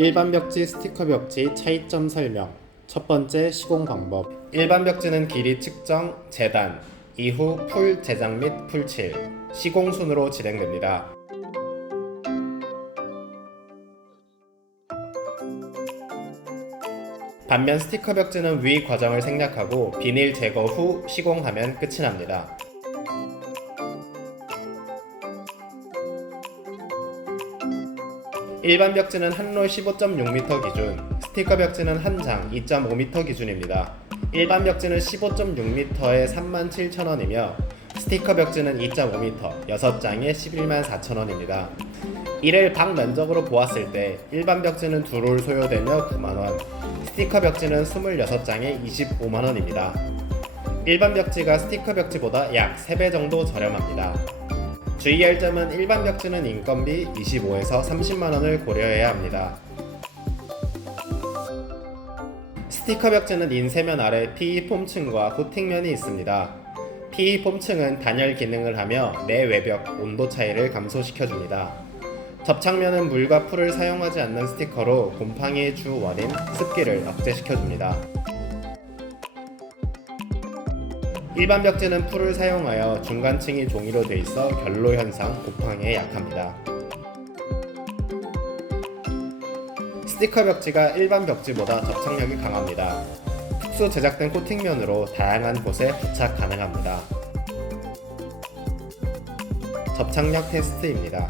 일반 벽지, 스티커 벽지 차이점 설명. 첫 번째 시공 방법. 일반 벽지는 길이 측정, 재단, 이후 풀 제작 및 풀칠, 시공 순으로 진행됩니다. 반면 스티커 벽지는 위 과정을 생략하고 비닐 제거 후 시공하면 끝이 납니다. 일반 벽지는 한 롤 15.6m 기준, 스티커 벽지는 한 장 2.5m 기준입니다. 일반 벽지는 15.6m에 37,000원이며 스티커 벽지는 2.5m, 6장에 11만 4천원입니다. 이를 방 면적으로 보았을 때 일반 벽지는 두 롤 소요되며 9만원, 스티커 벽지는 26장에 25만원입니다. 일반 벽지가 스티커 벽지보다 약 3배 정도 저렴합니다. 주의할 점은 일반 벽지는 인건비 25에서 30만 원을 고려해야 합니다. 스티커 벽지는 인쇄면 아래 PE 폼층과 코팅면이 있습니다. PE 폼층은 단열 기능을 하며 내 외벽 온도 차이를 감소시켜줍니다. 접착면은 물과 풀을 사용하지 않는 스티커로 곰팡이의 주 원인 습기를 억제시켜줍니다. 일반 벽지는 풀을 사용하여 중간층이 종이로 돼 있어 결로 현상 곰팡이에 약합니다. 스티커 벽지가 일반 벽지보다 접착력이 강합니다. 특수 제작된 코팅면으로 다양한 곳에 부착 가능합니다. 접착력 테스트입니다.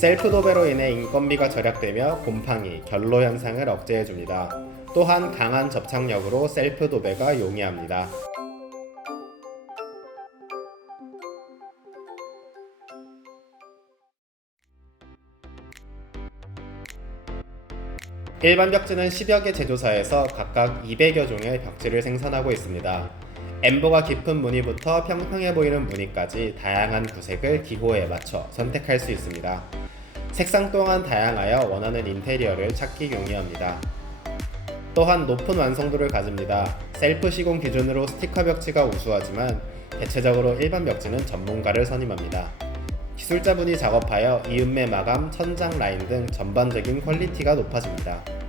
셀프 도배로 인해 인건비가 절약되며 곰팡이, 결로 현상을 억제해줍니다. 또한 강한 접착력으로 셀프 도배가 용이합니다. 일반 벽지는 10여 개 제조사에서 각각 200여 종의 벽지를 생산하고 있습니다. 엠보가 깊은 무늬부터 평평해 보이는 무늬까지 다양한 구색을 기호에 맞춰 선택할 수 있습니다. 색상 또한 다양하여 원하는 인테리어를 찾기 용이합니다. 또한 높은 완성도를 가집니다. 셀프 시공 기준으로 스티커 벽지가 우수하지만 대체적으로 일반 벽지는 전문가를 선임합니다. 기술자분이 작업하여 이음매 마감, 천장 라인 등 전반적인 퀄리티가 높아집니다.